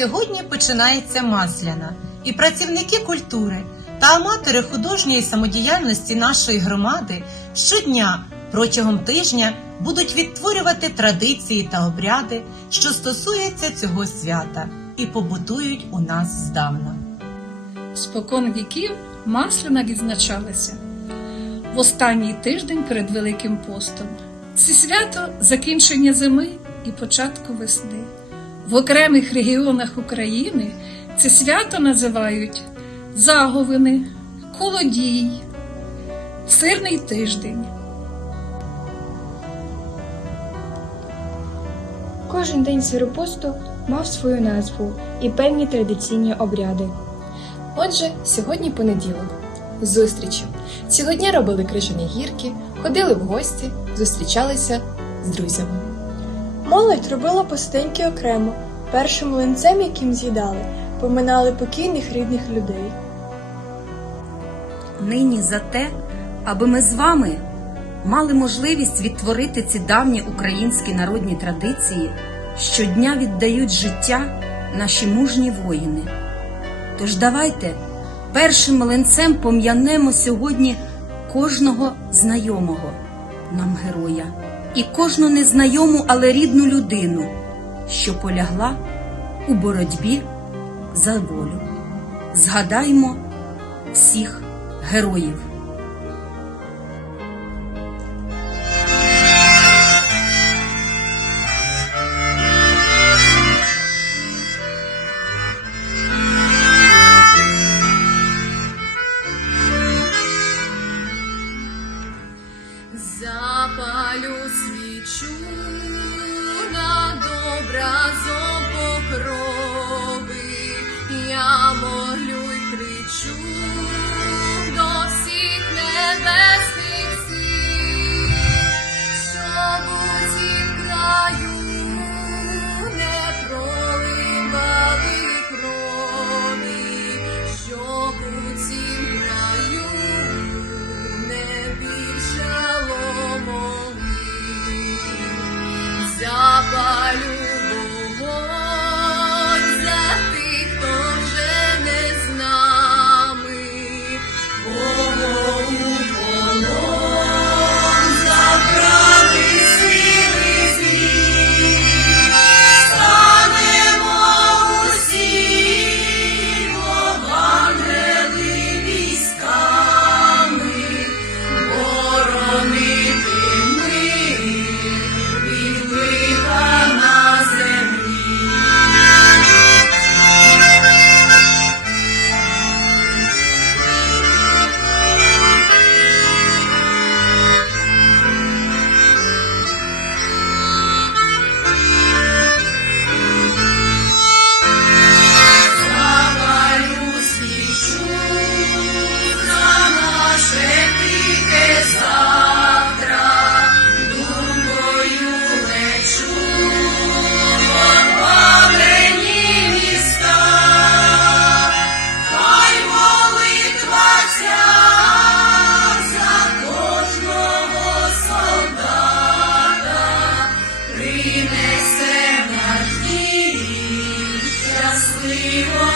Сьогодні починається Масляна, і працівники культури та аматори художньої самодіяльності нашої громади щодня протягом тижня будуть відтворювати традиції та обряди, що стосуються цього свята, і побутують у нас здавна. Спокон віків Масляна відзначалася в останній тиждень перед Великим постом. Це свято закінчення зими і початку весни. В окремих регіонах України це свято називають заговини, колодій, сирний тиждень. Кожен день сиропосту мав свою назву і певні традиційні обряди. Отже, сьогодні понеділок. Зустрічі. Цього дня робили крижані гірки, ходили в гості, зустрічалися з друзями. Молодь робила постеньки окремо, першим млинцем, яким з'їдали, поминали покійних рідних людей. нині за те, аби ми з вами мали можливість відтворити ці давні українські народні традиції, щодня віддають життя наші мужні воїни. Тож давайте першим млинцем пом'янемо сьогодні кожного знайомого нам героя і кожну незнайому, але рідну людину, що полягла у боротьбі за волю. Згадаймо всіх героїв. над you.